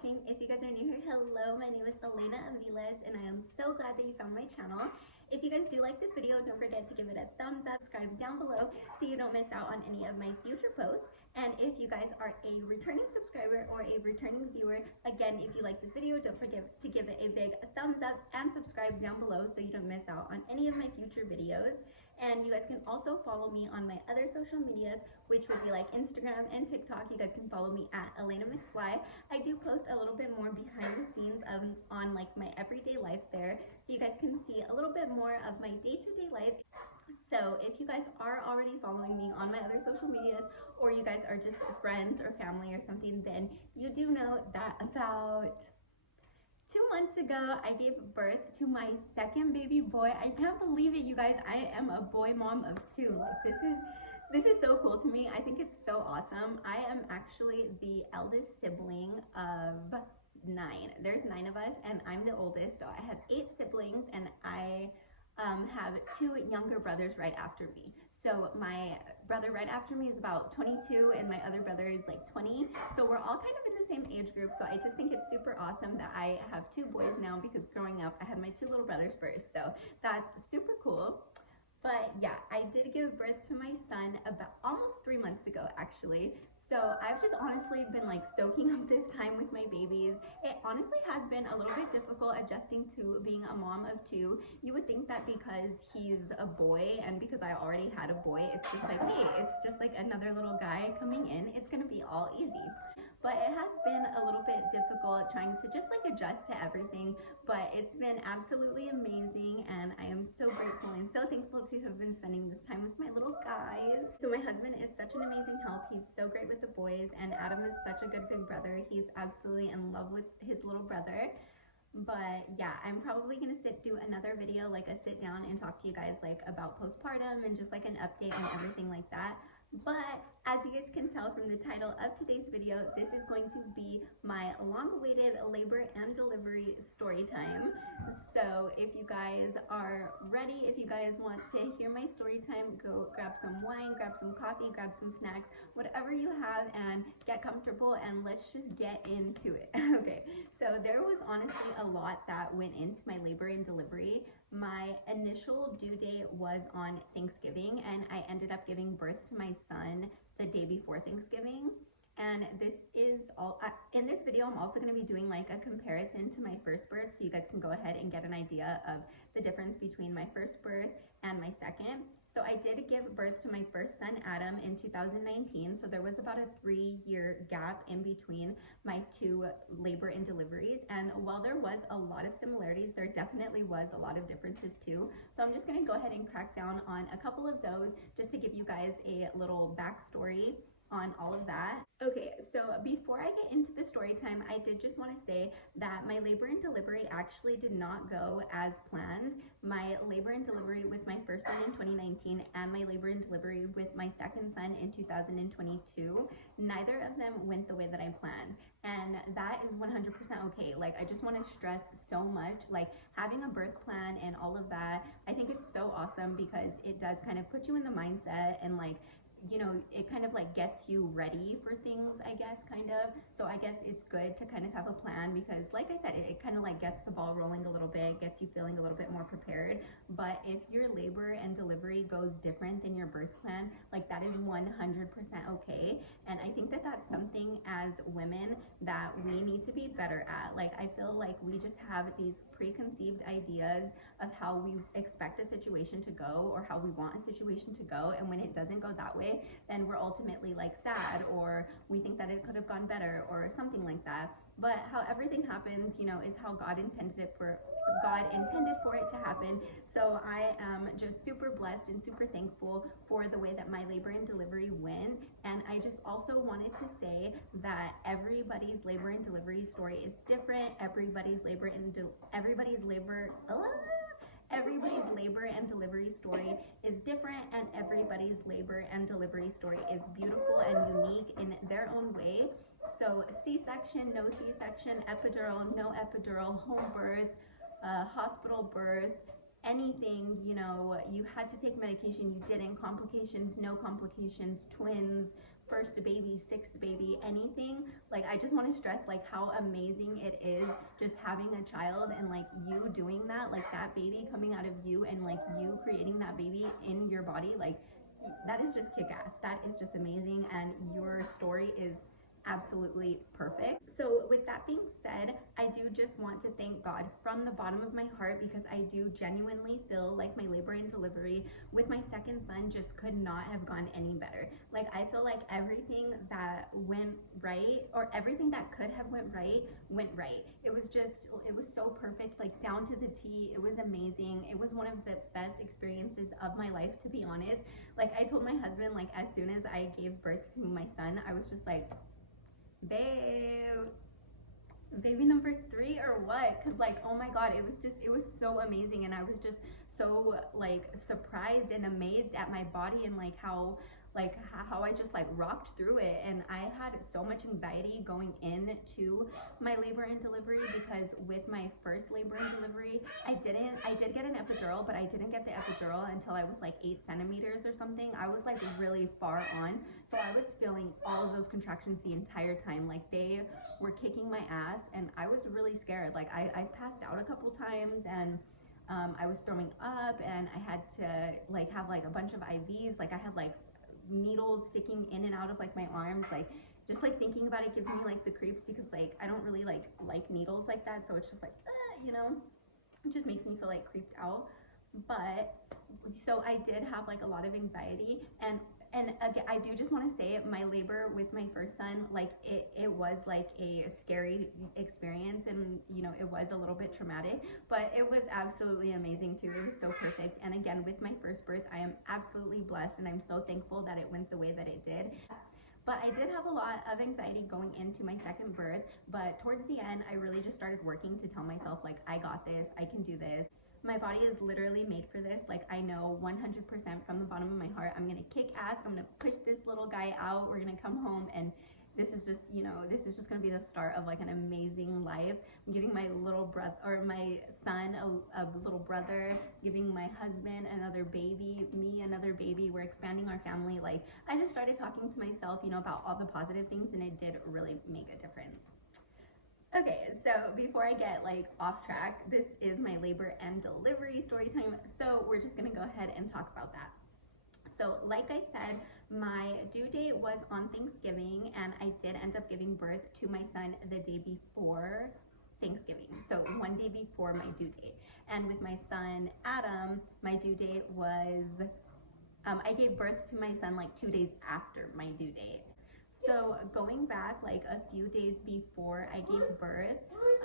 watching. If you guys are new here, hello, my name is Alana Aviles and I am so glad that you found my channel. If you guys do like this video, don't forget to give it a thumbs up, subscribe down below so you don't miss out on any of my future posts. And if you guys are a returning subscriber or a returning viewer, again, if you like this video, don't forget to give it a big thumbs up and subscribe down below so you don't miss out on any of my future videos. And you guys can also follow me on my other social medias, which would be like Instagram and TikTok. You guys can follow me at Alana McFly. I do post a little bit more behind the scenes on like my everyday life there, so you guys can see a little bit more of my day-to-day life. So if you guys are already following me on my other social medias, or you guys are just friends or family or something, then you do know that about 2 months ago, I gave birth to my second baby boy. I can't believe it, you guys. I am a boy mom of 2. Like, this is so cool to me. I think it's so awesome. I am actually the eldest sibling of 9. There's 9 of us, and I'm the oldest. So I have 8 siblings, and I have 2 younger brothers right after me. So my brother right after me is about 22 and my other brother is like 20. So we're all kind of in the same age group. So I just think it's super awesome that I have 2 boys now, because growing up I had my 2 little brothers first. So that's super cool. But yeah, I did give birth to my son about almost 3 months ago actually. So I've just honestly been like soaking up this time with my babies. It honestly has been a little bit difficult adjusting to being a mom of 2. You would think that because he's a boy and because I already had a boy, it's just like, hey, it's just like another little guy coming in. It's gonna be all easy. But it has been a little bit difficult trying to just like adjust to everything, but it's been absolutely amazing, and I am so grateful and so thankful to have been spending this time with my little guys. So my husband is such an amazing help. He's so great with the boys, and Adam is such a good big brother. He's absolutely in love with his little brother. But yeah, I'm probably gonna do another video, like a sit down and talk to you guys like about postpartum and just like an update and everything like that. But as you guys can tell from the title of today's video, this is going to be my long-awaited labor and delivery story time. So if you guys are ready, if you guys want to hear my story time, go grab some wine, grab some coffee, grab some snacks, whatever you have, and get comfortable, and let's just get into it. Okay, so there was honestly a lot that went into my labor and delivery. My initial due date was on Thanksgiving, and I ended up giving birth to my son the day before Thanksgiving. And this is all, in this video I'm also going to be doing like a comparison to my first birth, so you guys can go ahead and get an idea of the difference between my first birth and my second. So I did give birth to my first son, Adam, in 2019. So there was about a 3-year gap in between my 2 labor and deliveries. And while there was a lot of similarities, there definitely was a lot of differences too. So I'm just gonna go ahead and crack down on a couple of those just to give you guys a little backstory on all of that. Okay, so before I get into the story time, I did just want to say that my labor and delivery actually did not go as planned. My labor and delivery with my first son in 2019 and my labor and delivery with my second son in 2022, neither of them went the way that I planned. And that is 100% okay. Like, I just want to stress so much, like, having a birth plan and all of that, I think it's so awesome because it does kind of put you in the mindset, and like, you know, it kind of like gets you ready for things, I guess, kind of. So I guess it's good to kind of have a plan, because like I said, it kind of like gets the ball rolling a little bit, gets you feeling a little bit more prepared. But if your labor and delivery goes different than your birth plan, like, that is 100% okay. And I think that that's something as women that we need to be better at. Like, I feel like we just have these preconceived ideas of how we expect a situation to go, or how we want a situation to go, and when it doesn't go that way, then we're ultimately like sad, or we think that it could have gone better or something like that. But how everything happens, you know, is how God intended for it to happen. So I am just super blessed and super thankful for the way that my labor and delivery went. And I just also wanted to say that everybody's labor and delivery story is different. Everybody's labor and delivery story is different, and everybody's labor and delivery story is beautiful and unique in their own way. So C-section, no C-section, epidural, no epidural, home birth, hospital birth, anything, you know, you had to take medication, you didn't, complications, no complications, twins, first baby, sixth baby, anything, like I just want to stress like how amazing it is just having a child and like you doing that, like that baby coming out of you and like you creating that baby in your body, like that is just kick-ass. That is just amazing, and your story is absolutely perfect. So with that being said, I do just want to thank God from the bottom of my heart, because I do genuinely feel like my labor and delivery with my second son just could not have gone any better. Like I feel like everything that went right, or everything that could have went right, went right. It was so perfect, like down to the T. It was amazing. It was one of the best experiences of my life, to be honest. Like I told my husband, like as soon as I gave birth to my son, I was just like, babe, baby number 3 or what? Because like, oh my God, it was so amazing, and I was just so like surprised and amazed at my body, and like how I just like rocked through it. And I had so much anxiety going into my labor and delivery, because with my first labor and delivery, I did get an epidural, but I didn't get the epidural until I was like 8 centimeters or something. I was like really far on, so I was feeling all of those contractions the entire time. Like they were kicking my ass, and I was really scared. Like I passed out a couple times, and I was throwing up, and I had to like have like a bunch of IVs. Like I had like needles sticking in and out of like my arms. Like just like thinking about it gives me like the creeps, because like I don't really like needles like that, so it's just like you know, it just makes me feel like creeped out. But so I did have like a lot of anxiety, and again, I do just want to say my labor with my first son, like it was like a scary experience, and you know, it was a little bit traumatic, but it was absolutely amazing too. It was so perfect. And again, with my first birth, I am absolutely blessed, and I'm so thankful that it went the way that it did. But I did have a lot of anxiety going into my second birth, but towards the end, I really just started working to tell myself, like, I got this, I can do this. My body is literally made for this. Like I know 100% from the bottom of my heart, I'm gonna kick ass, I'm gonna push this little guy out, we're gonna come home, and this is just, you know, this is just gonna be the start of like an amazing life. I'm giving my little brother, or my son, a little brother, giving my husband another baby, me another baby. We're expanding our family. Like I just started talking to myself, you know, about all the positive things, and it did really make a difference. Okay, so before I get like off track, this is my labor and delivery story time. So we're just gonna go ahead and talk about that. So like I said, my due date was on Thanksgiving, and I did end up giving birth to my son the day before Thanksgiving. So one day before my due date. And with my son, Adam, my due date was, I gave birth to my son like 2 days after my due date. So going back like a few days before I gave birth,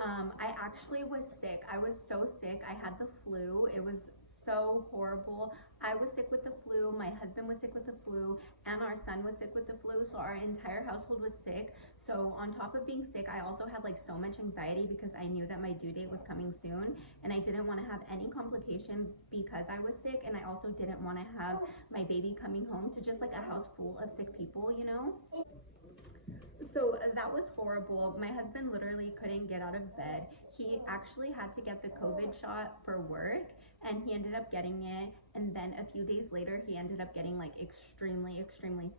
I actually was sick. I was so sick. I had the flu. It was so horrible. I was sick with the flu. My husband was sick with the flu, and our son was sick with the flu. So our entire household was sick. So on top of being sick, I also had like so much anxiety, because I knew that my due date was coming soon, and I didn't want to have any complications because I was sick, and I also didn't want to have my baby coming home to just like a house full of sick people, you know? So that was horrible. My husband literally couldn't get out of bed. He actually had to get the COVID shot for work, and he ended up getting it. And then a few days later, he ended up getting like extremely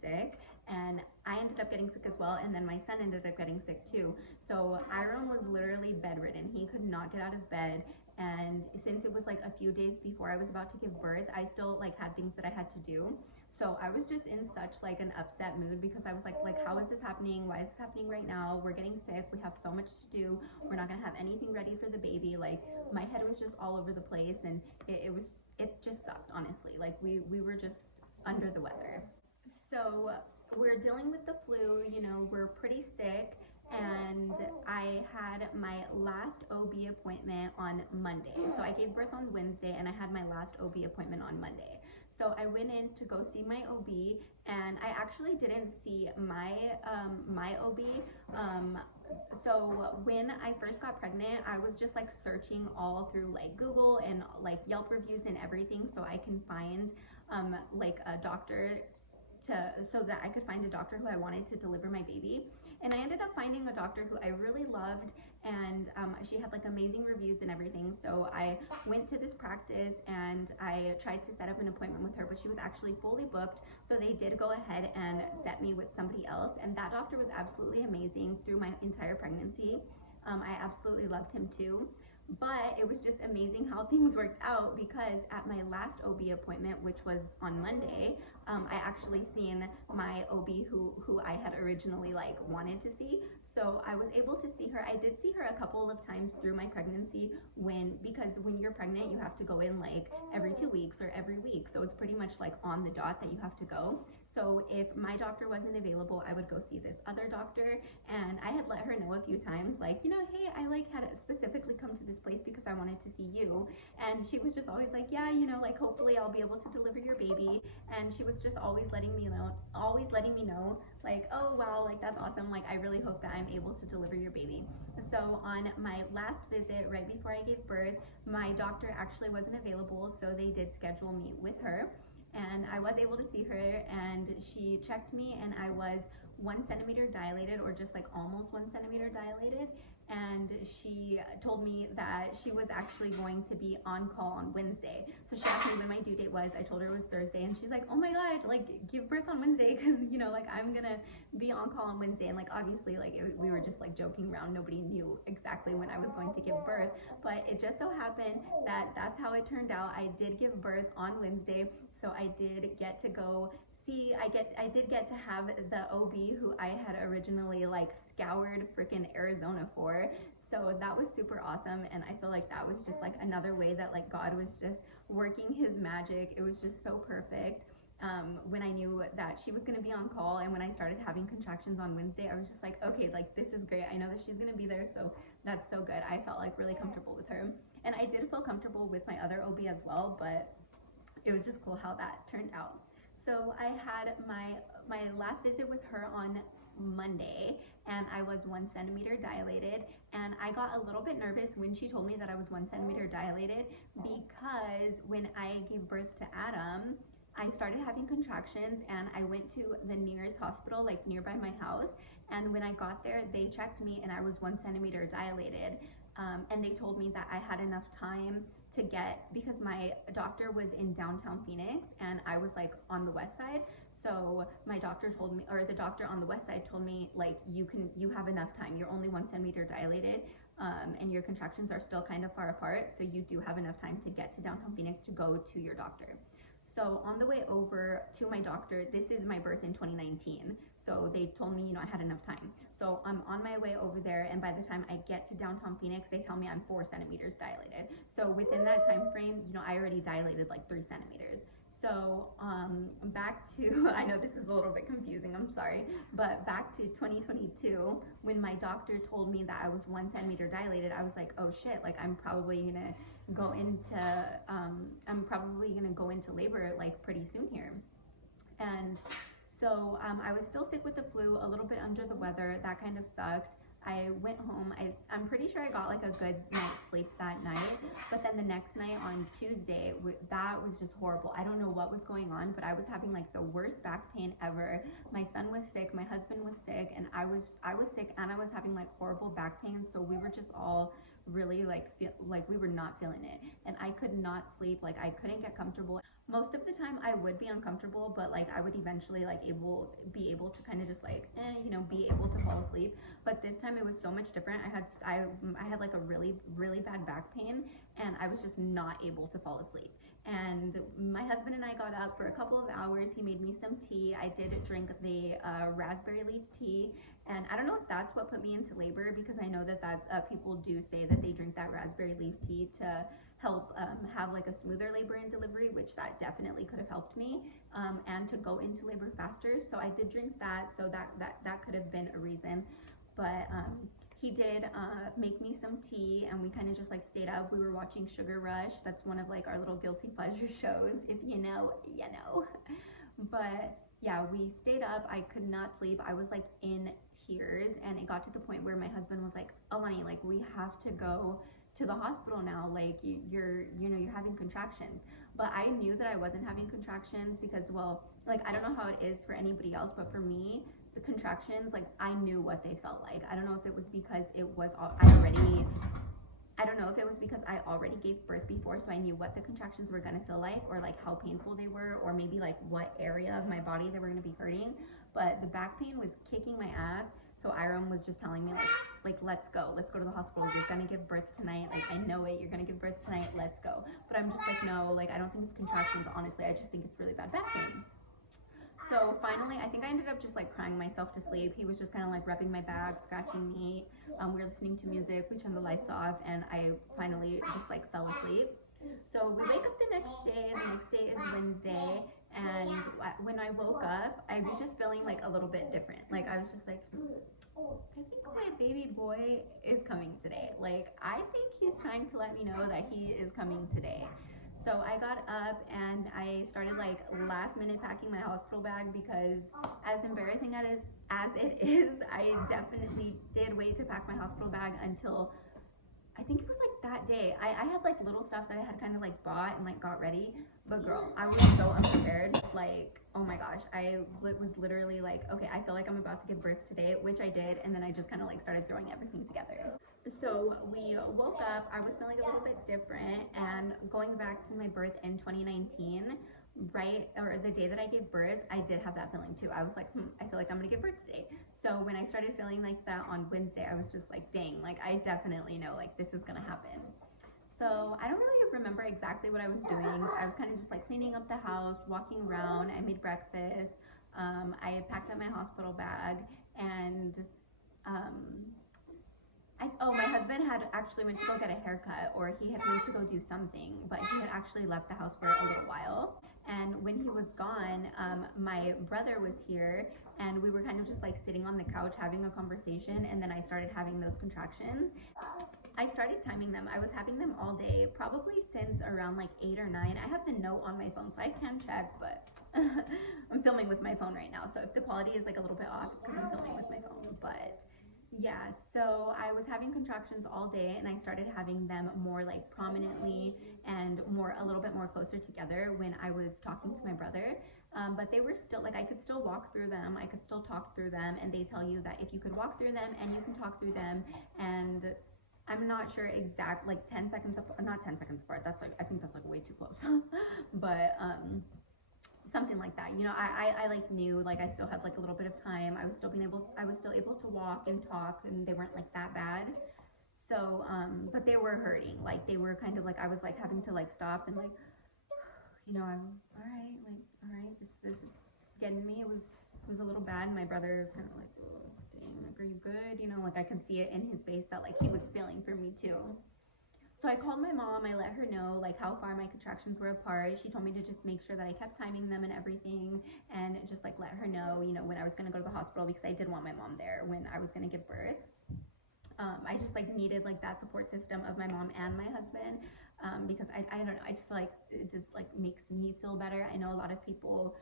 sick. And I ended up getting sick as well. And then my son ended up getting sick too. So Iron was literally bedridden. He could not get out of bed. And since it was like a few days before I was about to give birth, I still like had things that I had to do. So I was just in such like an upset mood, because I was like how is this happening? Why is this happening right now? We're getting sick. We have so much to do. We're not gonna have anything ready for the baby. Like my head was just all over the place, and it just sucked, honestly. Like we were just under the weather. So we're dealing with the flu, you know, we're pretty sick. And I had my last OB appointment on Monday. So I gave birth on Wednesday, and I had my last OB appointment on Monday. So I went in to go see my OB, and I actually didn't see my my OB. So when I first got pregnant, I was just like searching all through like Google and like Yelp reviews and everything, so I can find like a doctor so that I could find a doctor who I wanted to deliver my baby. And I ended up finding a doctor who I really loved, and she had like amazing reviews and everything. So I went to this practice and I tried to set up an appointment with her, but she was actually fully booked. So they did go ahead and set me with somebody else, and that doctor was absolutely amazing through my entire pregnancy. I absolutely loved him too. But it was just amazing how things worked out, because at my last OB appointment, which was on Monday, I actually seen my OB who I had originally like wanted to see. So I was able to see her. I did see her a couple of times through my pregnancy, because when you're pregnant, you have to go in like every 2 weeks or every week. So it's pretty much like on the dot that you have to go. So if my doctor wasn't available, I would go see this other doctor, and I had let her know a few times, like, you know, hey, I like had specifically come to this place because I wanted to see you. And she was just always like, yeah, you know, like hopefully I'll be able to deliver your baby. And she was just always letting me know, like, oh wow, like that's awesome. Like I really hope that I'm able to deliver your baby. So on my last visit, right before I gave birth, my doctor actually wasn't available, so they did schedule me with her. And I was able to see her, and she checked me, and I was 1 centimeter dilated, or just like almost 1 centimeter dilated. And she told me that she was actually going to be on call on Wednesday. So she asked me when my due date was. I told her it was Thursday, and she's like, oh my god, like give birth on Wednesday, because you know, like I'm gonna be on call on Wednesday. And like obviously, like we were just like joking around. Nobody knew exactly when I was going to give birth, but it just so happened that that's how it turned out. I did give birth on Wednesday. So I did get to go see, I did get to have the OB who I had originally like scoured freaking Arizona for. So that was super awesome, and I feel like that was just like another way that like God was just working his magic. It was just so perfect. When I knew that she was going to be on call, and when I started having contractions on Wednesday, I was just like, okay, like this is great. I know that she's going to be there, so that's so good. I felt like really comfortable with her, and I did feel comfortable with my other OB as well, but it was just cool how that turned out. So I had my last visit with her on Monday, and I was 1 centimeter dilated, and I got a little bit nervous when she told me that I was 1 centimeter dilated, because when I gave birth to Adam, I started having contractions, and I went to the nearest hospital like nearby my house, and when I got there, they checked me and I was 1 centimeter dilated. And they told me that I had enough time to get, because my doctor was in downtown Phoenix and I was like on the west side. So my doctor told me, or the doctor on the west side told me, like, you have enough time. You're only 1 centimeter dilated, and your contractions are still kind of far apart. So you do have enough time to get to downtown Phoenix to go to your doctor. So on the way over to my doctor, this is my birth in 2019. So they told me, you know, I had enough time. So I'm on my way over there, and by the time I get to downtown Phoenix, they tell me I'm 4 centimeters dilated. So within that time frame, you know, I already dilated like 3 centimeters. So back to, I know this is a little bit confusing, I'm sorry, but back to 2022, when my doctor told me that I was 1 centimeter dilated, I was like, oh shit, like I'm probably gonna go into labor like pretty soon here. And so I was still sick with the flu, a little bit under the weather. That kind of sucked. I went home. I'm pretty sure I got like a good night's sleep that night, but then the next night on Tuesday, that was just horrible. I don't know what was going on, but I was having like the worst back pain ever. My son was sick, my husband was sick, and I was sick, and I was having like horrible back pain. So we were just all really like we were not feeling it, and I could not sleep. Like I couldn't get comfortable. Most of the time I would be uncomfortable, but like I would eventually like be able to kind of just like you know, be able to fall asleep. But this time it was so much different. I had like a really bad back pain, and I was just not able to fall asleep. And my husband and I got up for a couple of hours. He made me some tea. I did drink the raspberry leaf tea, and I don't know if that's what put me into labor, because I know that people do say that they drink that raspberry leaf tea to help have like a smoother labor and delivery, which that definitely could have helped me, and to go into labor faster. So I did drink that, so that could have been a reason. But he did make me some tea, and we kind of just like stayed up. We were watching Sugar Rush. That's one of like our little guilty pleasure shows. If you know, you know. But yeah, we stayed up. I could not sleep. I was like in tears, and it got to the point where my husband was like, Alani, like we have to go to the hospital now. Like you're having contractions. But I knew that I wasn't having contractions because, well, like I don't know how it is for anybody else, but for me, the contractions, like I knew what they felt like. I don't know if it was because I don't know if it was because I already gave birth before, so I knew what the contractions were gonna feel like, or like how painful they were, or maybe like what area of my body they were gonna be hurting. But the back pain was kicking my ass. So Iram was just telling me like let's go to the hospital. You're gonna give birth tonight. Like I know it. You're gonna give birth tonight. Let's go. But I'm just like no. Like I don't think it's contractions. Honestly, I just think it's really bad back pain. So finally, I think I ended up just like crying myself to sleep. He was just kind of like rubbing my back, scratching me. We were listening to music. We turned the lights off, and I finally just like fell asleep. So we wake up the next day. The next day is Wednesday, and when I woke up, I was just feeling like a little bit different. Like I was just like, I think my baby boy is coming today. Like I think he's trying to let me know that he is coming today. So I got up and I started like last minute packing my hospital bag, because as embarrassing as it is, I definitely did wait to pack my hospital bag until I think it was like that day. I had like little stuff that I had kind of like bought and like got ready, but girl, I was so unprepared. Like, oh my gosh, I was literally like, okay, I feel like I'm about to give birth today, which I did, and then I just kind of like started throwing everything together. So we woke up, I was feeling a little bit different, and going back to my birth in 2019, right, or the day that I gave birth, I did have that feeling too. I was like, I feel like I'm gonna give birth today. So when I started feeling like that on Wednesday, I was just like, dang, like I definitely know like this is gonna happen. So I don't really remember exactly what I was doing. I was kind of just like cleaning up the house, walking around. I made breakfast. I packed up my hospital bag, and my husband had actually went to go get a haircut, or he had went to go do something, but he had actually left the house for a little while. And when he was gone, my brother was here, and we were kind of just like sitting on the couch having a conversation, and then I started having those contractions. I started timing them. I was having them all day, probably since around like 8 or 9. I have the note on my phone, so I can check, but I'm filming with my phone right now, so if the quality is like a little bit off, it's because I'm filming with my phone. But yeah, so I was having contractions all day, and I started having them more like prominently and a little bit more closer together when I was talking to my brother. But they were still like, I could still walk through them, I could still talk through them, and they tell you that if you could walk through them and you can talk through them, and I'm not sure exact, like 10 seconds, not 10 seconds apart, that's like, I think that's like way too close, but something like that, you know, I like knew like I still had like a little bit of time. I was still able to walk and talk, and they weren't like that bad. So but they were hurting, like they were kind of like, I was like having to like stop and like, you know, I'm all right, this is getting me. It was a little bad. My brother was kind of like, oh dang, like, are you good? You know, like I could see it in his face that like he was feeling for me too. So I called my mom. I let her know like how far my contractions were apart. She told me to just make sure that I kept timing them and everything, and just like let her know, you know, when I was gonna go to the hospital, because I did want my mom there when I was gonna give birth. I just like needed like that support system of my mom and my husband, because I don't know, I just feel like it just like makes me feel better. I know a lot of people,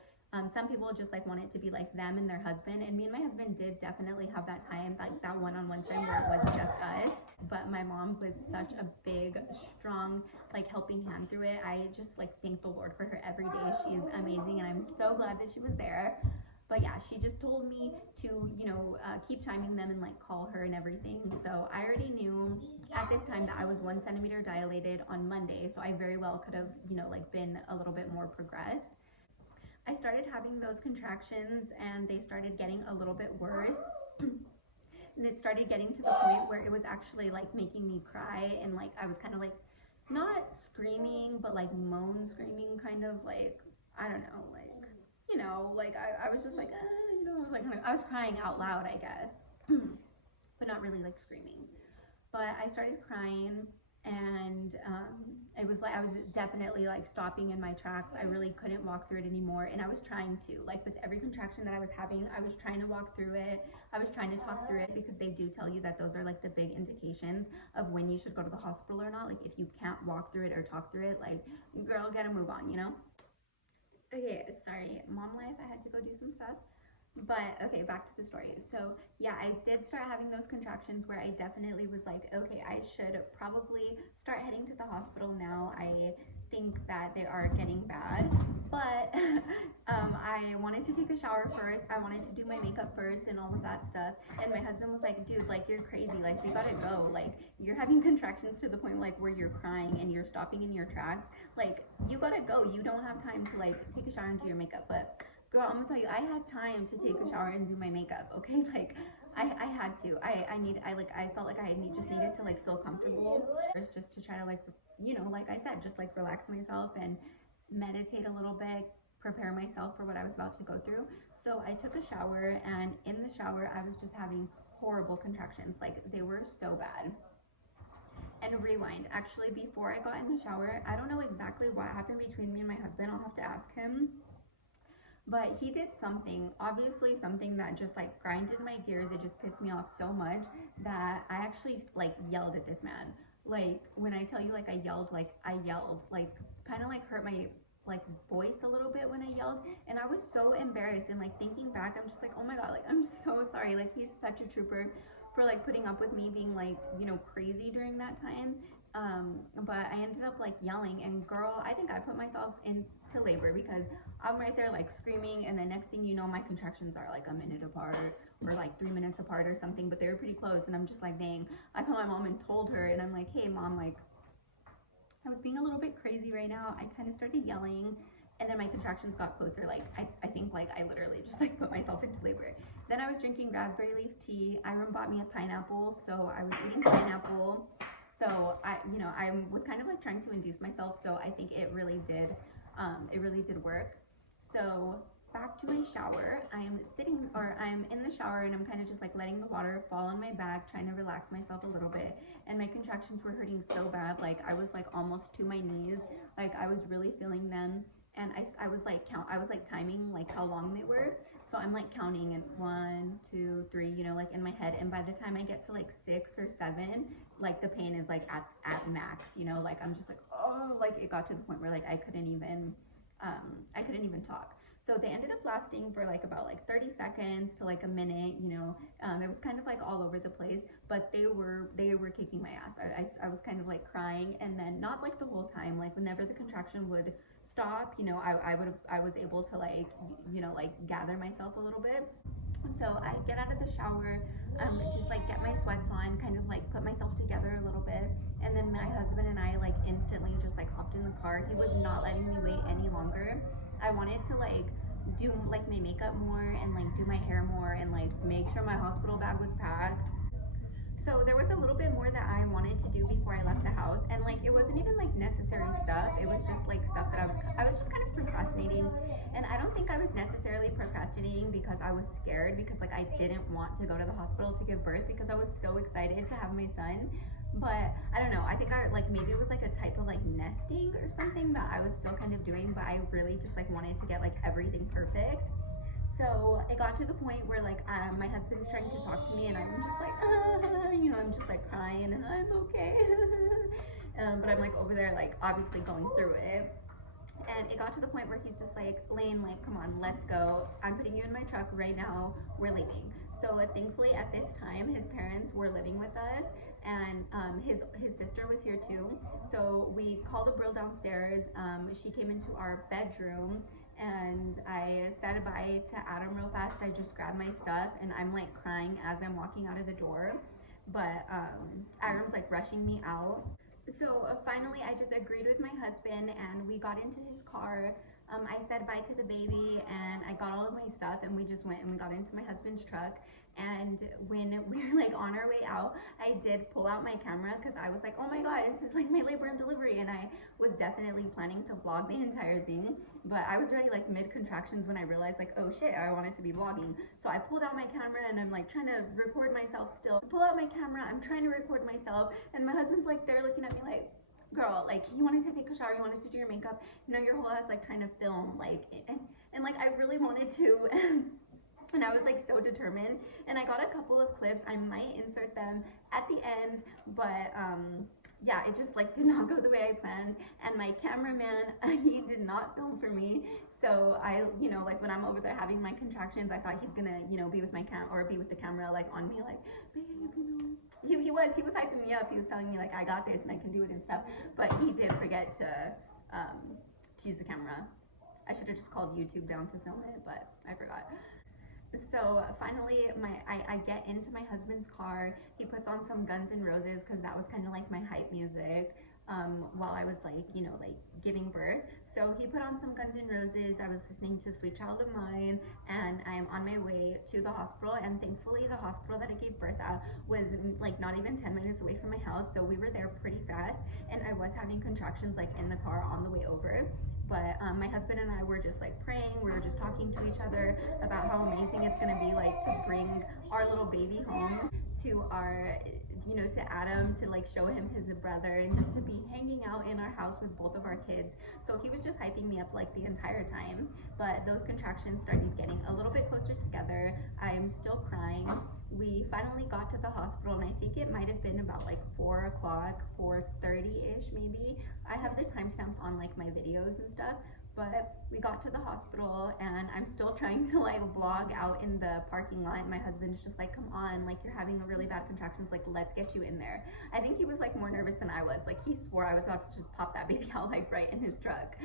some people just like want it to be like them and their husband, and me and my husband did definitely have that time, like that one-on-one time where it was just us. But my mom was such a big, strong, like helping hand through it. I just like thank the Lord for her every day. She is amazing, and I'm so glad that she was there. But yeah, she just told me to, you know, keep timing them and like call her and everything. So I already knew at this time that I was 1 centimeter dilated on Monday, so I very well could have, you know, like been a little bit more progressed. I started having those contractions, and they started getting a little bit worse. And it started getting to the point where it was actually like making me cry, and like I was kind of like not screaming, but like moan screaming, kind of like, I don't know, like, you know, like I was just like, you know, I was like, I was crying out loud, I guess, but not really like screaming. But I started crying, and it was like I was definitely like stopping in my tracks. I really couldn't walk through it anymore, and I was trying to, like with every contraction that I was having, I was trying to walk through it. I was trying to talk through it, because they do tell you that those are like the big indications of when you should go to the hospital or not. Like if you can't walk through it or talk through it, like girl, get a move on, you know. Okay, sorry, mom life, I had to go do some stuff. But okay, back to the story. So yeah, I did start having those contractions where I definitely was like, okay, I should probably start heading to the hospital now. I think that they are getting bad. But I wanted to take a shower first. I wanted to do my makeup first and all of that stuff. And my husband was like, dude, like you're crazy. Like we gotta go. Like you're having contractions to the point like where you're crying and you're stopping in your tracks. Like you gotta go. You don't have time to like take a shower and do your makeup. But girl, I'm gonna tell you, I had time to take a shower and do my makeup, okay? Like, I had to. I felt like just needed to, like, feel comfortable. First, just to try to, like, you know, like I said, just, like, relax myself and meditate a little bit, prepare myself for what I was about to go through. So I took a shower, and in the shower, I was just having horrible contractions. Like, they were so bad. And rewind. Actually, before I got in the shower, I don't know exactly what happened between me and my husband. I'll have to ask him, but he did something, obviously something that just like grinded my gears. It just pissed me off so much that I actually like yelled at this man. Like when I tell you like I yelled, like kind of like hurt my like voice a little bit when I yelled, and I was so embarrassed. And like thinking back, I'm just like, oh my god, like I'm so sorry. Like he's such a trooper for like putting up with me being like, you know, crazy during that time. But I ended up like yelling, and girl, I think I put myself into labor because I'm right there like screaming, and the next thing you know, my contractions are like a minute apart or like 3 minutes apart or something, but they were pretty close. And I'm just like, dang. I called my mom and told her, and I'm like, hey mom, like I was being a little bit crazy right now. I kind of started yelling, and then my contractions got closer. Like I think like I literally just like put myself into labor. Then I was drinking raspberry leaf tea. Iron bought me a pineapple, so I was eating pineapple. So I, you know, I was kind of like trying to induce myself. So I think it really did work. So back to my shower. I'm in the shower, and I'm kind of just like letting the water fall on my back, trying to relax myself a little bit. And my contractions were hurting so bad. Like I was like almost to my knees. Like I was really feeling them. And I was like timing like how long they were. So I'm like counting, and 1, 2, 3, you know, like in my head. And by the time I get to like 6 or 7, like the pain is like at max, you know, like I'm just like, oh, like it got to the point where like I couldn't even talk. So they ended up lasting for like about like 30 seconds to like a minute, you know. It was kind of like all over the place, but they were kicking my ass. I was kind of like crying, and then not like the whole time, like whenever the contraction would stop, you know, I was able to like, you know, like gather myself a little bit. So I get out of the shower, just like get my sweats on, kind of like put myself together a little bit, and then my husband and I like instantly just like hopped in the car. He was not letting me wait any longer. I wanted to like do like my makeup more and like do my hair more and like make sure my hospital bag was packed. So there was a little bit more that I wanted to do before I left the house, and like it wasn't even like necessary stuff. It was just like stuff that I was just kind of procrastinating. And I don't think I was necessarily procrastinating because I was scared, because like I didn't want to go to the hospital to give birth, because I was so excited to have my son. But I don't know, I think I like maybe it was like a type of like nesting or something that I was still kind of doing, but I really just like wanted to get like everything perfect. So it got to the point where like my husband's trying to talk to me, and I'm just like, you know, I'm just like crying, and I'm okay. But I'm like over there like obviously going through it. And it got to the point where he's just like, Lane, like, come on, let's go. I'm putting you in my truck right now. We're leaving. So thankfully at this time, his parents were living with us, and his sister was here too. So we called a girl downstairs. She came into our bedroom, and I said bye to Adam real fast. I just grabbed my stuff, and I'm like crying as I'm walking out of the door. But Adam's like rushing me out. So finally, I just agreed with my husband, and we got into his car. I said bye to the baby, and I got all of my stuff, and we just went and we got into my husband's truck. And when we were like on our way out, I did pull out my camera because I was like, oh my god, this is like my labor and delivery, and I was definitely planning to vlog the entire thing. But I was already like mid contractions when I realized like, oh shit, I wanted to be vlogging. So I pulled out my camera, and I'm like trying to record myself still. I pull out my camera, I'm trying to record myself, and my husband's like there looking at me like, girl, like you wanted to take a shower, you wanted to do your makeup, you know, your whole ass like trying to film, like, and like I really wanted to. And I was like so determined, and I got a couple of clips. I might insert them at the end, but yeah, it just like did not go the way I planned. And my cameraman, he did not film for me. So I, you know, like when I'm over there having my contractions, I thought he's gonna, you know, be with my be with the camera like on me, like, babe, you know. He was hyping me up. He was telling me like I got this and I can do it and stuff. But he did forget to use the camera. I should have just called YouTube down to film it, but I forgot. So finally, I get into my husband's car. He puts on some Guns N' Roses because that was kind of like my hype music while I was like, you know, like giving birth. So he put on some Guns N' Roses. I was listening to Sweet Child of Mine, and I'm on my way to the hospital. And thankfully, the hospital that I gave birth at was like not even 10 minutes away from my house. So we were there pretty fast, and I was having contractions like in the car on the way over. But my husband and I were just like praying. We were just talking to each other about how amazing it's gonna be like to bring our little baby home to our, you know, to Adam, to like show him his brother, and just to be hanging out in our house with both of our kids. So he was just hyping me up like the entire time. But those contractions started getting a little bit closer together. I'm still crying. We finally got to the hospital, and I think it might have been about like 4 o'clock, 4:30-ish maybe. I have the timestamps on like my videos and stuff. But we got to the hospital, and I'm still trying to like vlog out in the parking lot. My husband's just like, come on, like you're having a really bad contractions, like let's get you in there. I think he was like more nervous than I was. Like he swore I was about to just pop that baby out like right in his truck.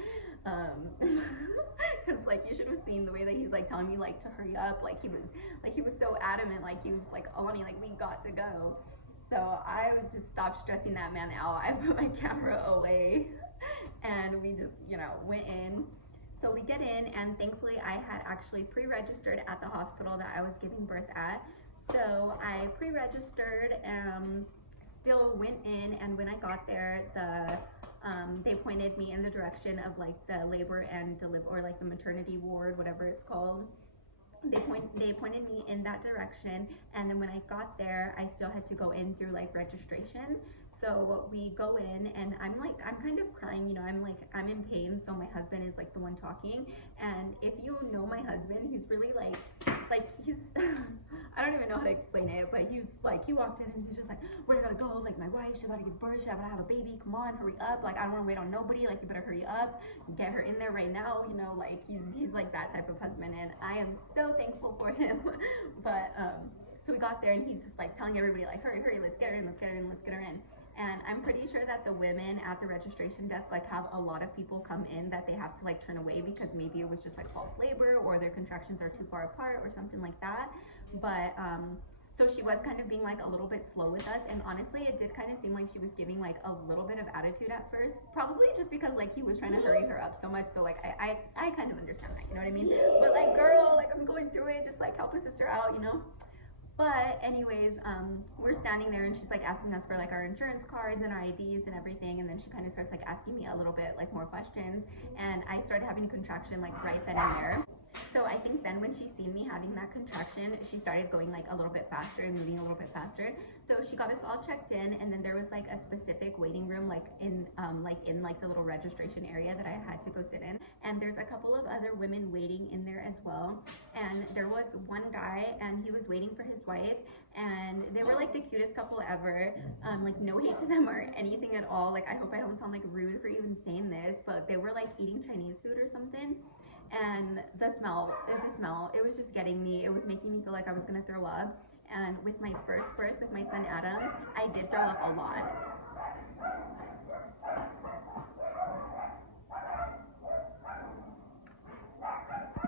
Because like you should have seen the way that he's like telling me like to hurry up. Like he was so adamant. Like he was like, Alani, like we got to go. So I was just stopped stressing that man out. I put my camera away and we just, you know, went in. So we get in, and thankfully I had actually pre-registered at the hospital that I was giving birth at. So I pre-registered and still went in, and when I got there, they pointed me in the direction of like the labor and deliver, or like the maternity ward, whatever it's called. They pointed me in that direction, and then when I got there, I still had to go in through like registration. So we go in, and I'm kind of crying, you know, I'm in pain. So my husband is like the one talking, and if you know my husband, he's really like he's I don't even know how to explain it, but he walked in and he's just like, where do I gotta go? Like my wife, she's about to give birth, she's about to have a baby, come on, hurry up, like I don't want to wait on nobody, like you better hurry up, get her in there right now, you know, like he's like that type of husband, and I am so thankful for him. But so we got there, and he's just like telling everybody like, hurry, let's get her in, let's get her in. And I'm pretty sure that the women at the registration desk like have a lot of people come in that they have to like turn away because maybe it was just like false labor, or their contractions are too far apart, or something like that. But so she was kind of being like a little bit slow with us, and honestly it did kind of seem like she was giving like a little bit of attitude at first, probably just because like he was trying to hurry her up so much. So like I kind of understand that, you know what I mean? But like, girl, like I'm going through it, just like help a sister out, you know? But anyways, we're standing there, and she's like asking us for like our insurance cards and our IDs and everything, and then she kind of starts like asking me a little bit like more questions, and I started having a contraction like right then and there. So I think then when she seen me having that contraction, she started going like a little bit faster and moving a little bit faster. So she got us all checked in, and then there was like a specific waiting room like in the little registration area that I had to go sit in. And there's a couple of other women waiting in there as well. And there was one guy, and he was waiting for his wife, and they were like the cutest couple ever. Like no hate to them or anything at all. Like I hope I don't sound like rude for even saying this, but they were like eating Chinese food or something. And the smell, it was just getting me. It was making me feel like I was gonna throw up. And with my first birth, with my son Adam, I did throw up a lot.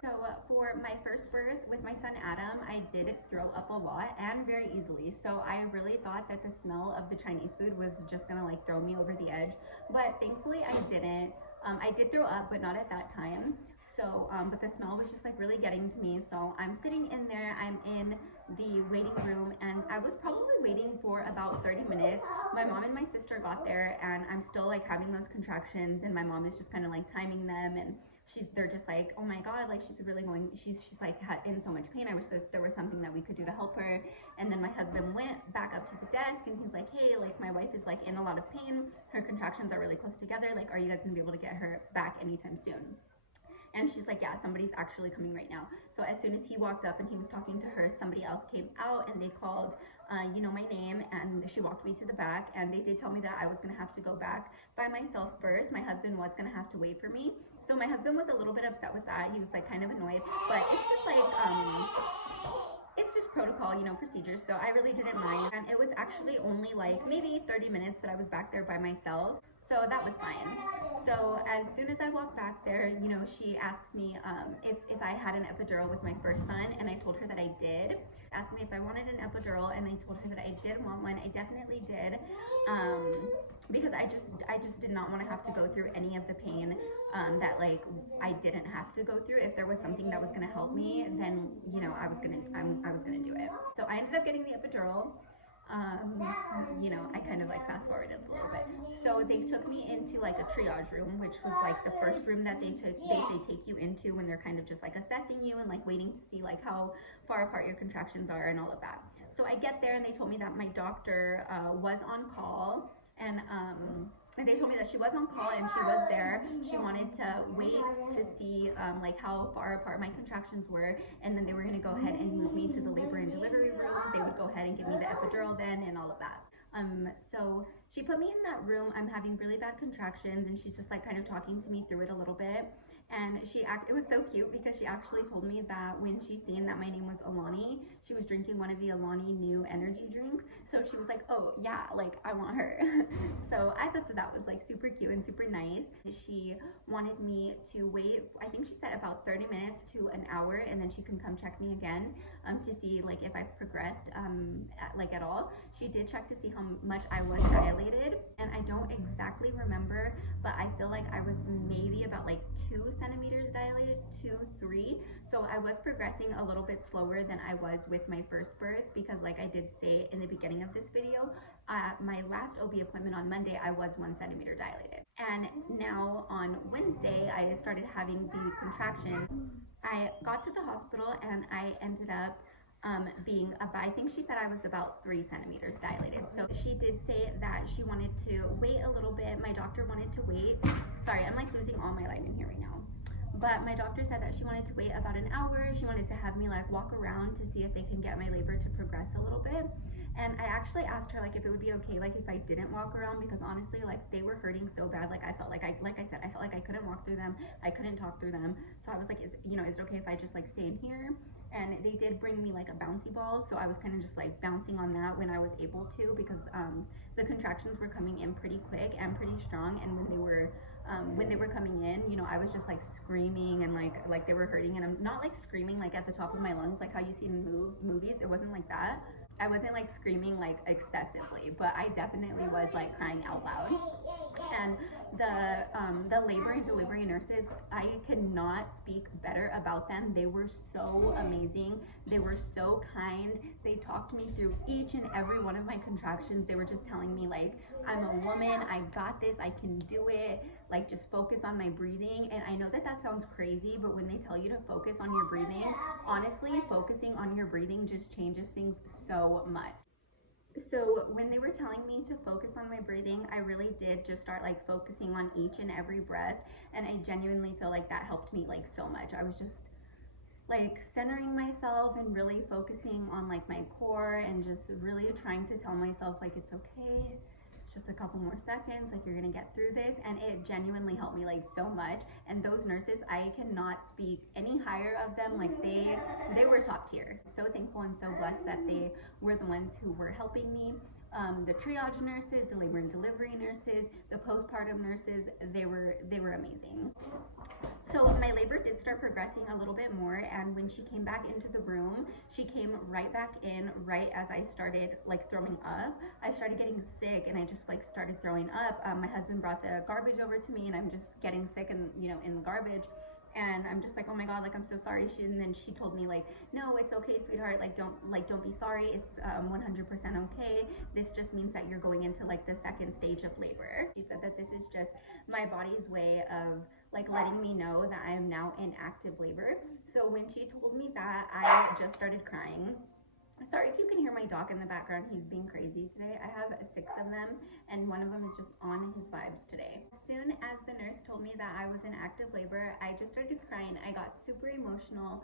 So for my first birth with my son Adam, I did throw up a lot, and very easily. So I really thought that the smell of the Chinese food was just gonna like throw me over the edge. But thankfully I didn't. I did throw up, but not at that time. So, but the smell was just like really getting to me. So I'm sitting in there, I'm in the waiting room, and I was probably waiting for about 30 minutes. My mom and my sister got there, and I'm still like having those contractions, and my mom is just kind of like timing them, and they're just like, oh my god, like she's really going, she's like in so much pain. I wish that there was something that we could do to help her. And then my husband went back up to the desk, and he's like, hey, like my wife is like in a lot of pain, her contractions are really close together, like are you guys gonna be able to get her back anytime soon? And she's like, yeah, somebody's actually coming right now. So as soon as he walked up and he was talking to her, somebody else came out, and they called you know, my name, and she walked me to the back, and they did tell me that I was gonna have to go back by myself first. My husband was gonna have to wait for me. So my husband was a little bit upset with that. He was like kind of annoyed, but it's just like, it's just protocol, you know, procedures. So I really didn't mind. And it was actually only like maybe 30 minutes that I was back there by myself. So that was fine. So as soon as I walked back there, you know, she asks me if I had an epidural with my first son, and I told her that I did. Asked me if I wanted an epidural, and I told her that I did want one. I definitely did, because I just did not want to have to go through any of the pain that like I didn't have to go through. If there was something that was gonna help me, then you know I was gonna do it. So I ended up getting the epidural. You know, I kind of like fast forwarded a little bit. So they took me into like a triage room, which was like the first room that they take you into when they're kind of just like assessing you and like waiting to see like how far apart your contractions are and all of that. So I get there and they told me that my doctor was on call, and they told me that she was on call and she was there. She wanted to wait to see like how far apart my contractions were, and then they were going to go ahead and move me to the labor and delivery room. They would go ahead and give me the epidural then and all of that. So she put me in that room. I'm having really bad contractions, and she's just like kind of talking to me through it a little bit. And it was so cute because she actually told me that when she seen that my name was Alani, she was drinking one of the Alani new energy drinks. So she was like, oh yeah, like I want her. So I thought that was like super cute and super nice. She wanted me to wait, I think she said about 30 minutes to an hour, and then she can come check me again to see like if I've progressed like at all. She did check to see how much I was dilated, and I don't exactly remember, but I feel like I was maybe about like 2 centimeters dilated, 2, 3. So I was progressing a little bit slower than I was with my first birth, because like I did say in the beginning of this video, my last OB appointment on Monday, I was 1 centimeter dilated. And now on Wednesday, I started having the contraction. I got to the hospital and I ended up being I think she said I was about 3 centimeters dilated. So she did say that she wanted to wait a little bit. My doctor wanted to wait. Sorry, I'm like losing all my light in here right now. But my doctor said that she wanted to wait about an hour. She wanted to have me like walk around to see if they can get my labor to progress a little bit. And I actually asked her like if it would be okay like if I didn't walk around, because honestly like they were hurting so bad. Like I felt like I said, I felt like I couldn't walk through them. I couldn't talk through them. So I was like, is it okay if I just like stay in here? And they did bring me like a bouncy ball, so I was kind of just like bouncing on that when I was able to, because the contractions were coming in pretty quick and pretty strong. And when they were coming in, you know, I was just like screaming and like they were hurting, and I'm not like screaming like at the top of my lungs like how you see in movies. It wasn't like that. I wasn't like screaming like excessively, but I definitely was like crying out loud. And the labor and delivery nurses, I cannot speak better about them. They were so amazing. They were so kind. They talked me through each and every one of my contractions. They were just telling me like, I'm a woman, I got this, I can do it. Like just focus on my breathing. And I know that sounds crazy, but when they tell you to focus on your breathing, honestly, focusing on your breathing just changes things so much. So when they were telling me to focus on my breathing, I really did just start like focusing on each and every breath, and I genuinely feel like that helped me like so much. I was just like centering myself and really focusing on like my core, and just really trying to tell myself like it's okay, it's just a couple more seconds, like you're gonna get through this. And it genuinely helped me like so much. And those nurses, I cannot speak any higher of them. Like they were top tier. So thankful and so blessed that they were the ones who were helping me. The triage nurses, the labor and delivery nurses, the postpartum nurses, they were amazing. So my labor did start progressing a little bit more, and when she came back into the room, she came right back in right as I started like throwing up. I started getting sick, and I just like started throwing up. My husband brought the garbage over to me, and I'm just getting sick and in the garbage. And I'm just like, oh my god, like I'm so sorry. And then she told me like, no, it's okay, sweetheart, like don't be sorry, it's 100% okay. This just means that you're going into like the second stage of labor. She said that this is just my body's way of like letting me know that I am now in active labor. So when she told me that, I just started crying. Sorry if you can hear my dog in the background, he's being crazy today. I have 6 of them, and one of them is just on his vibes today. As soon as the nurse told told me that I was in active labor, I just started crying. I got super emotional.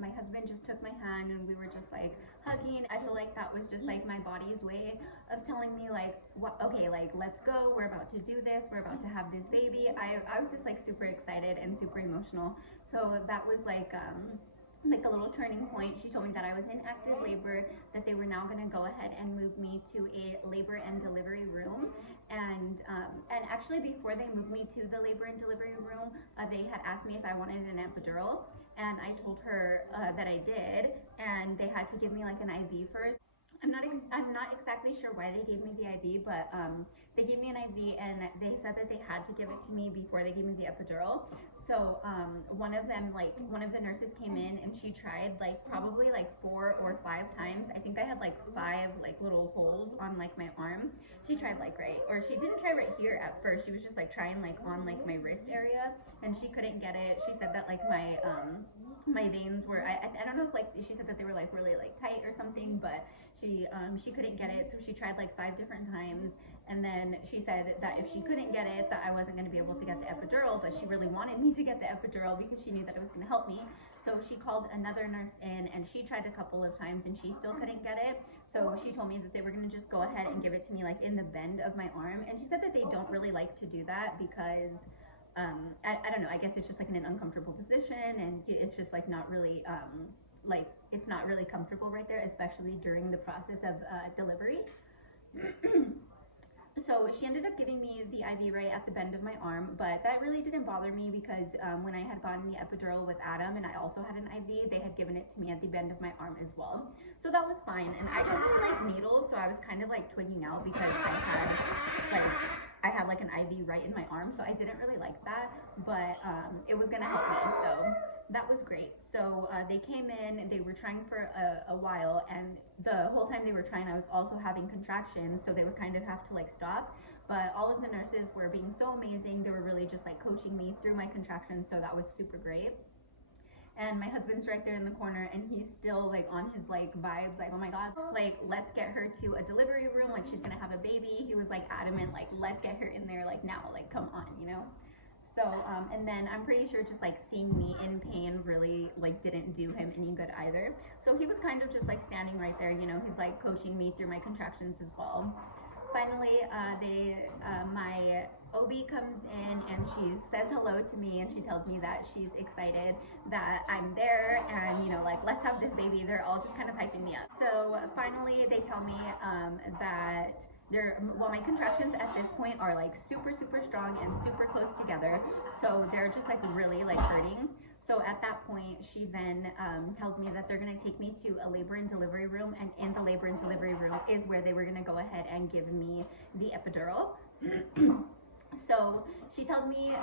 My husband just took my hand and we were just like hugging. I feel like that was just like my body's way of telling me like, okay, like let's go, we're about to do this, we're about to have this baby. I was just like super excited and super emotional. So that was like a little turning point. She told me that I was in active labor, that they were now going to go ahead and move me to a labor and delivery room. And actually before they moved me to the labor and delivery room, they had asked me if I wanted an epidural, and I told her that I did, and they had to give me like an IV first. I'm not exactly sure why they gave me the IV, but they gave me an IV and they said that they had to give it to me before they gave me the epidural. So one of the nurses came in and she tried like probably like 4 or 5 times. I think I had like 5 like little holes on like my arm. She tried like she didn't try right here at first. She was just like trying like on like my wrist area, and she couldn't get it. She said that like my veins were, I don't know if like she said that they were like really like tight or something, but she couldn't get it. So she tried like 5 different times, and then she said that if she couldn't get it, that I wasn't going to be able to get the epidural, but she really wanted me to get the epidural because she knew that it was going to help me. So she called another nurse in and she tried a couple of times and she still couldn't get it. So she told me that they were going to just go ahead and give it to me like in the bend of my arm, and she said that they don't really like to do that because I don't know, I guess it's just like in an uncomfortable position, and it's just like not really like it's not really comfortable right there, especially during the process of delivery. So she ended up giving me the IV right at the bend of my arm, but that really didn't bother me because when I had gotten the epidural with Adam and I also had an IV, they had given it to me at the bend of my arm as well. So that was fine, and I don't really like needles, so I was kind of like twigging out because I had like an IV right in my arm, so I didn't really like that, but it was gonna help me, so that was great. So they came in, they were trying for a while, and the whole time they were trying, I was also having contractions, so they would kind of have to like stop. But all of the nurses were being so amazing. They were really just like coaching me through my contractions, so that was super great. And my husband's right there in the corner, and he's still like on his like vibes, like, oh my god, like let's get her to a delivery room, like she's gonna have a baby. He was like adamant, like let's get her in there like now, like come on, you know. So and then I'm pretty sure just like seeing me in pain really like didn't do him any good either. So he was kind of just like standing right there, you know, he's like coaching me through my contractions as well. Finally, my OB comes in and she says hello to me, and she tells me that she's excited that I'm there, and you know, like let's have this baby. They're all just kind of hyping me up. So finally they tell me that my contractions at this point are like super strong and super close together, so they're just like really like hurting. So at that point, she then tells me that they're going to take me to a labor and delivery room, and in the labor and delivery room is where they were going to go ahead and give me the epidural. So she tells me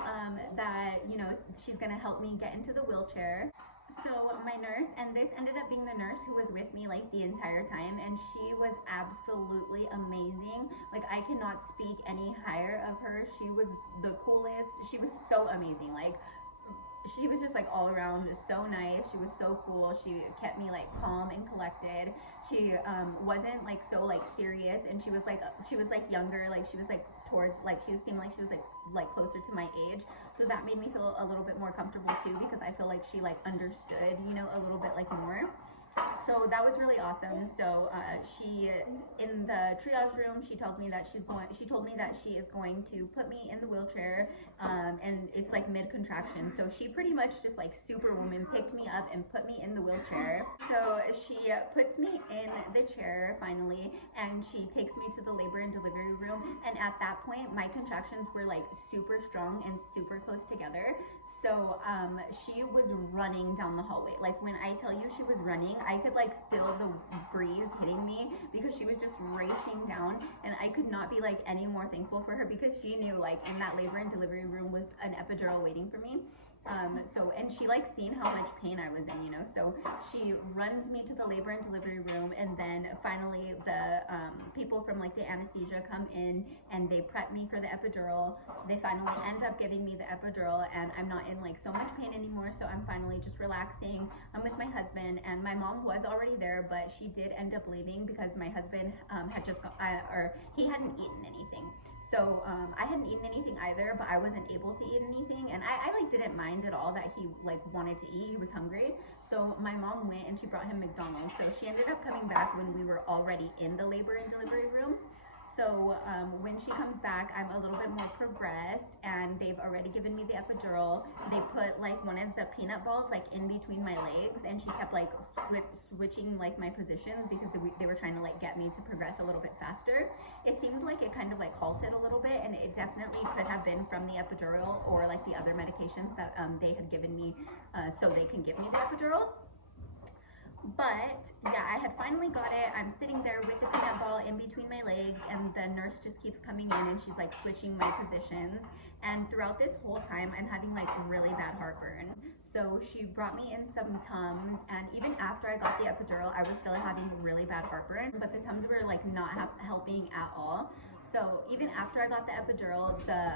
that, you know, she's going to help me get into the wheelchair. So my nurse, and this ended up being the nurse who was with me like the entire time, and she was absolutely amazing. Like I cannot speak any higher of her. She was the coolest. She was so amazing. Like she was just like all around so nice. She was so cool. She kept me like calm and collected. She wasn't like so like serious, and she was like younger, like she was like towards, like she seemed like she was like closer to my age, so that made me feel a little bit more comfortable too, because I feel like she like understood, you know, a little bit like more. So that was really awesome. So she, in the triage room, she told me that she is going to put me in the wheelchair, and it's like mid-contraction. So she pretty much just like superwoman picked me up and put me in the wheelchair. So she puts me in the chair finally, and she takes me to the labor and delivery room. And at that point, my contractions were like super strong and super close together. So she was running down the hallway. Like when I tell you she was running, I could like feel the breeze hitting me because she was just racing down, and I could not be like any more thankful for her, because she knew like in that labor and delivery room was an epidural waiting for me. And she like seen how much pain I was in, you know, so she runs me to the labor and delivery room, and then finally the people from like the anesthesia come in and they prep me for the epidural. They finally end up giving me the epidural, and I'm not in like so much pain anymore, so I'm finally just relaxing. I'm with my husband, and my mom was already there, but she did end up leaving because my husband had just he hadn't eaten anything. So I hadn't eaten anything either, but I wasn't able to eat anything, and I like didn't mind at all that he like wanted to eat. He was hungry. So my mom went and she brought him McDonald's. So she ended up coming back when we were already in the labor and delivery room. So when she comes back, I'm a little bit more progressed, and they've already given me the epidural. They put like one of the peanut balls like in between my legs, and she kept like switching like my positions because they were trying to like get me to progress a little bit faster. It seemed like it kind of like halted a little bit, and it definitely could have been from the epidural or like the other medications that they had given me so they can give me the epidural. But yeah, I had finally got it. I'm sitting there with the peanut ball in between my legs, and the nurse just keeps coming in and she's like switching my positions. And throughout this whole time, I'm having like really bad heartburn. So she brought me in some Tums, and even after I got the epidural, I was still having really bad heartburn, but the Tums were like not helping at all. So even after I got the epidural, the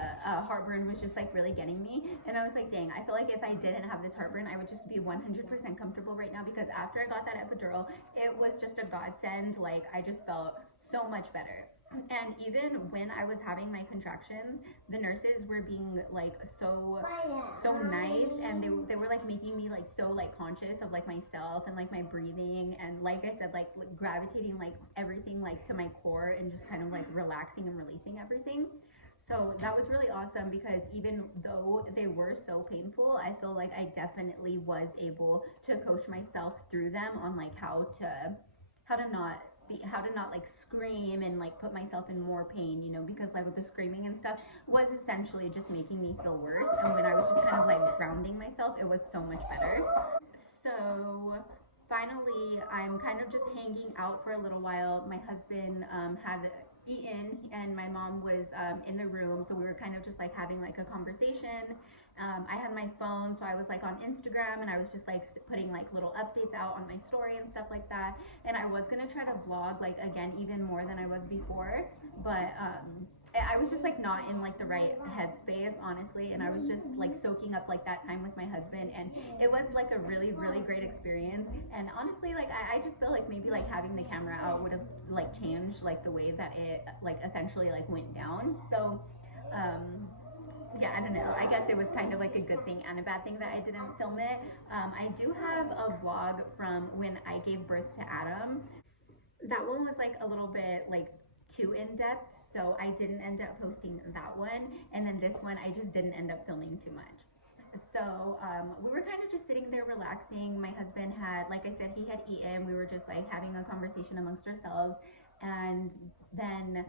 heartburn was just like really getting me. And I was like, dang, I feel like if I didn't have this heartburn, I would just be 100% comfortable right now, because after I got that epidural, it was just a godsend. Like I just felt so much better. And even when I was having my contractions, the nurses were being like so nice, and they were like making me like so like conscious of like myself and like my breathing, and like I said, like gravitating like everything like to my core, and just kind of like relaxing and releasing everything. So that was really awesome, because even though they were so painful, I feel like I definitely was able to coach myself through them on like how to not like scream and like put myself in more pain, you know, because like with the screaming and stuff was essentially just making me feel worse. And when I was just kind of like grounding myself, it was so much better. So finally, I'm kind of just hanging out for a little while. My husband had eaten, and my mom was in the room, so we were kind of just like having like a conversation. I had my phone, so I was like on Instagram, and I was just like putting like little updates out on my story and stuff like that. And I was gonna try to vlog like again even more than I was before, but I was just like not in like the right headspace, honestly, and I was just like soaking up like that time with my husband, and it was like a really great experience. And honestly, like I just feel like maybe like having the camera out would have like changed like the way that it like essentially like went down. So yeah, I don't know. I guess it was kind of like a good thing and a bad thing that I didn't film it. I do have a vlog from when I gave birth to Adam. That one was like a little bit like too in-depth, so I didn't end up posting that one. And then this one, I just didn't end up filming too much. So we were kind of just sitting there relaxing. My husband had, like I said, he had eaten. We were just like having a conversation amongst ourselves. And then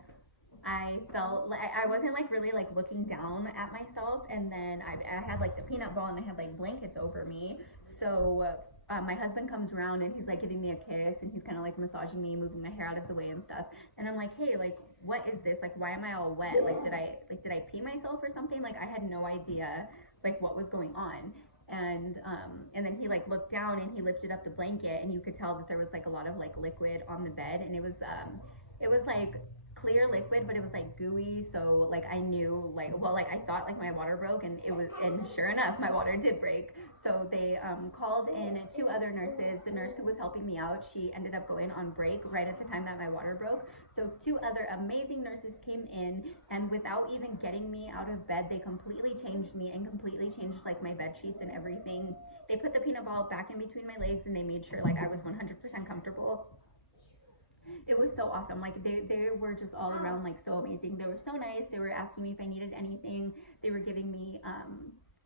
I felt like I wasn't like really like looking down at myself, and then I had like the peanut ball, and I had like blankets over me. So my husband comes around, and he's like giving me a kiss, and he's kind of like massaging me, moving my hair out of the way and stuff. And I'm like, hey, like what is this? Like why am I all wet? Like did I pee myself or something? Like I had no idea like what was going on. And then he like looked down, and he lifted up the blanket, and you could tell that there was like a lot of like liquid on the bed, and it was like clear liquid, but it was like gooey. So like I knew like, well, like I thought like my water broke, and sure enough, my water did break. So they called in 2 other nurses. The nurse who was helping me out, she ended up going on break right at the time that my water broke. So 2 other amazing nurses came in, and without even getting me out of bed, they completely changed me and completely changed like my bed sheets and everything. They put the peanut ball back in between my legs, and they made sure like I was 100% comfortable. It was so awesome. Like they were just all around like so amazing. They were so nice. They were asking me if I needed anything. They were giving me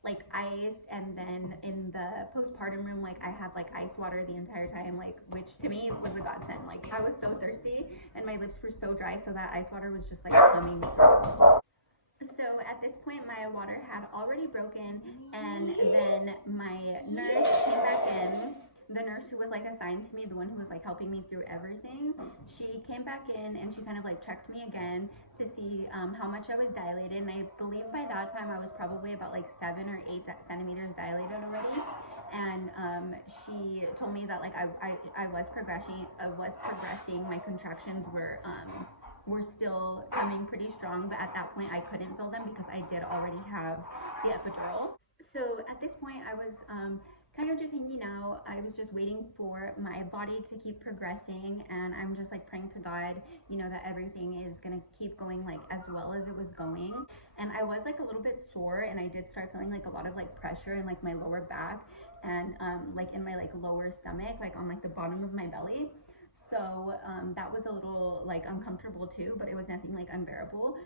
like ice, and then in the postpartum room, like I had like ice water the entire time, like which to me was a godsend. Like I was so thirsty, and my lips were so dry, so that ice water was just like coming through. So at this point, my water had already broken, and then my nurse came back in. The nurse who was like assigned to me, the one who was like helping me through everything, she came back in, and she kind of like checked me again to see how much I was dilated. And I believe by that time I was probably about like 7 or 8 centimeters dilated already. And she told me that like I was progressing. My contractions were still coming pretty strong, but at that point I couldn't feel them because I did already have the epidural. So at this point I was kind of just hanging out. I was just waiting for my body to keep progressing, and I'm just like praying to God, you know, that everything is gonna keep going like as well as it was going. And I was like a little bit sore, and I did start feeling like a lot of like pressure in like my lower back and like in my like lower stomach, like on like the bottom of my belly. So that was a little like uncomfortable too, but it was nothing like unbearable.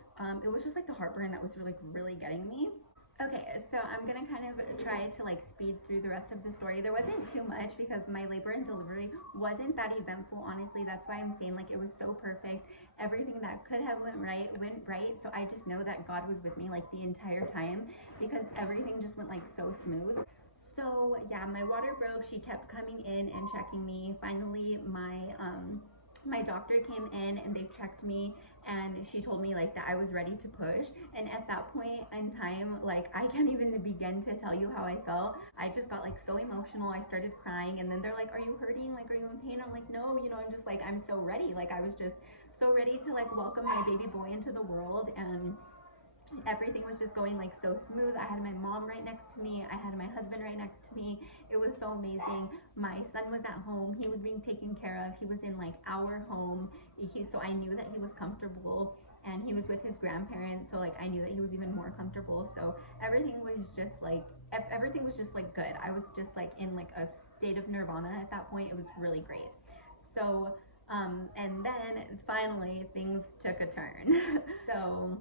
It was just like the heartburn that was really getting me. Okay, so I'm gonna kind of try to like speed through the rest of the story. There wasn't too much because my labor and delivery wasn't that eventful, honestly. That's why I'm saying like it was so perfect. Everything that could have went right. So I just know that God was with me like the entire time because everything just went like so smooth. So yeah, my water broke. She kept coming in and checking me. Finally, my doctor came in and they checked me, and she told me like that I was ready to push. And at that point in time, like I can't even begin to tell you how I felt. I just got like so emotional. I started crying, and then they're like, "Are you hurting? Like, are you in pain?" I'm like, "No, you know, I'm just like I'm so ready." Like I was just so ready to like welcome my baby boy into the world, and everything was just going like so smooth. I had my mom right next to me. I had my husband right next to me. It was so amazing. My son was at home. He was being taken care of. He was in like our home. So I knew that he was comfortable, and he was with his grandparents. So like I knew that he was even more comfortable. So everything was just like good. I was just like in like a state of nirvana at that point. It was really great. So and then finally things took a turn. So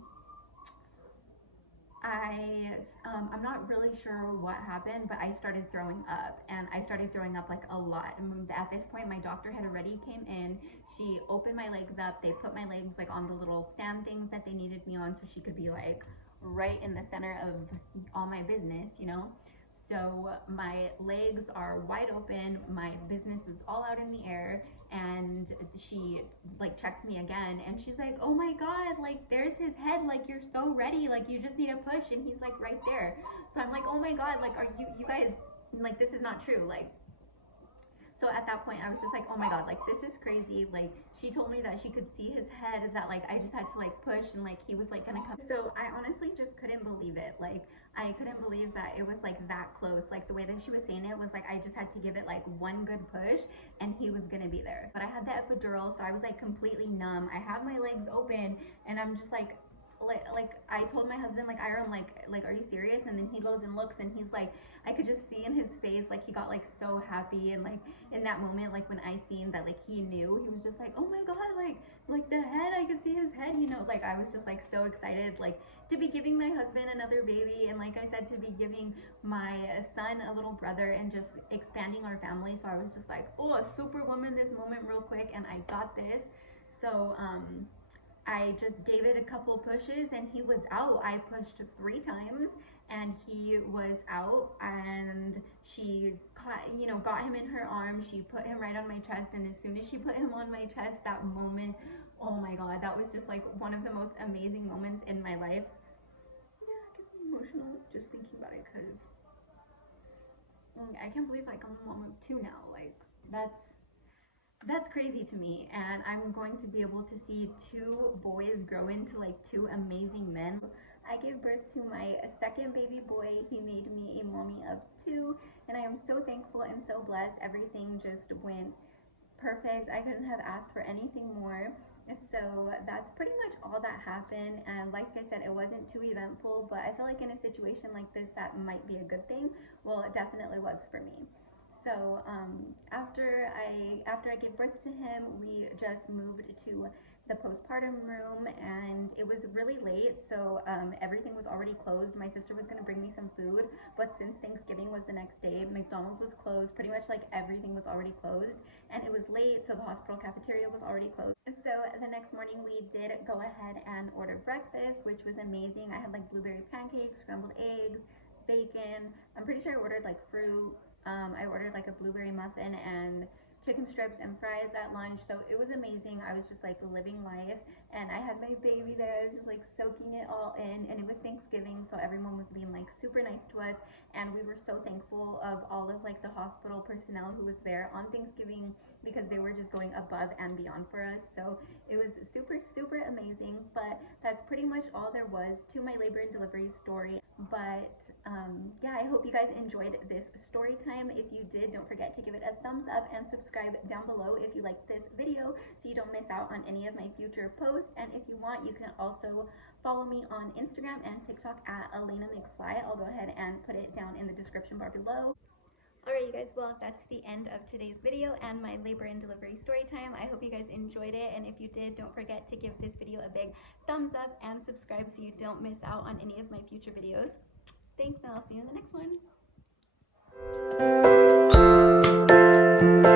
I'm not really sure what happened, but I started throwing up, and I started throwing up like a lot. And at this point, my doctor had already came in. She opened my legs up. They put my legs like on the little stand things that they needed me on, so she could be like right in the center of all my business, you know. So my legs are wide open. My business is all out in the air, and she like checks me again, and she's like, "Oh my God, like there's his head, like you're so ready, like you just need a push," and he's like right there. So I'm like, "Oh my God, like are you guys, like this is not true." Like, so at that point I was just like, "Oh my God, like this is crazy." Like she told me that she could see his head, that like I just had to like push, and like he was like gonna come. So I honestly just couldn't believe it. Like I couldn't believe that it was like that close. Like the way that she was saying it was like I just had to give it like one good push and he was gonna be there. But I had the epidural, so I was like completely numb. I have my legs open, and I'm just like I told my husband, like, Ira, I'm like, "Are you serious?" And then he goes and looks, and he's like, I could just see in his face, like he got like so happy, and like in that moment, like when I seen that like he knew, he was just like, "Oh my God, like the head, I could see his head," you know. Like I was just like so excited, like to be giving my husband another baby, and like I said, to be giving my son a little brother, and just expanding our family. So I was just like, "Oh, a superwoman this moment real quick, and I got this." So I just gave it a couple pushes, and he was out. I pushed 3 times, and he was out, and she got him in her arms. She put him right on my chest, and as soon as she put him on my chest, that moment, oh my God, that was just like one of the most amazing moments in my life. Yeah, it gets me emotional just thinking about it, because I can't believe like I'm a mom of 2 now. Like that's crazy to me, and I'm going to be able to see 2 boys grow into like 2 amazing men. I gave birth to my second baby boy. He made me a mommy of 2, and I am so thankful and so blessed. Everything just went perfect. I couldn't have asked for anything more. So that's pretty much all that happened, and like I said, it wasn't too eventful, but I feel like in a situation like this that might be a good thing. Well, it definitely was for me. So after I gave birth to him, we just moved to the postpartum room, and it was really late, so everything was already closed. My sister was gonna bring me some food, but since Thanksgiving was the next day, McDonald's was closed. Pretty much like everything was already closed, and it was late, so the hospital cafeteria was already closed. So the next morning we did go ahead and order breakfast, which was amazing. I had like blueberry pancakes, scrambled eggs, bacon. I'm pretty sure I ordered like fruit. I ordered like a blueberry muffin and chicken strips and fries at lunch. So it was amazing. I was just like living life, and I had my baby there. I was just like soaking it all in, and it was Thanksgiving, so everyone was being like super nice to us, and we were so thankful of all of like the hospital personnel who was there on Thanksgiving, because they were just going above and beyond for us. So it was super amazing. But that's pretty much all there was to my labor and delivery story. But yeah, I hope you guys enjoyed this story time. If you did, don't forget to give it a thumbs up and subscribe down below if you like this video so you don't miss out on any of my future posts. And if you want, you can also follow me on Instagram and TikTok at Alana McFly. I'll go ahead and put it down in the description bar below. Alright, you guys, well, that's the end of today's video and my labor and delivery story time. I hope you guys enjoyed it, and if you did, don't forget to give this video a big thumbs up and subscribe so you don't miss out on any of my future videos. Thanks, and I'll see you in the next one.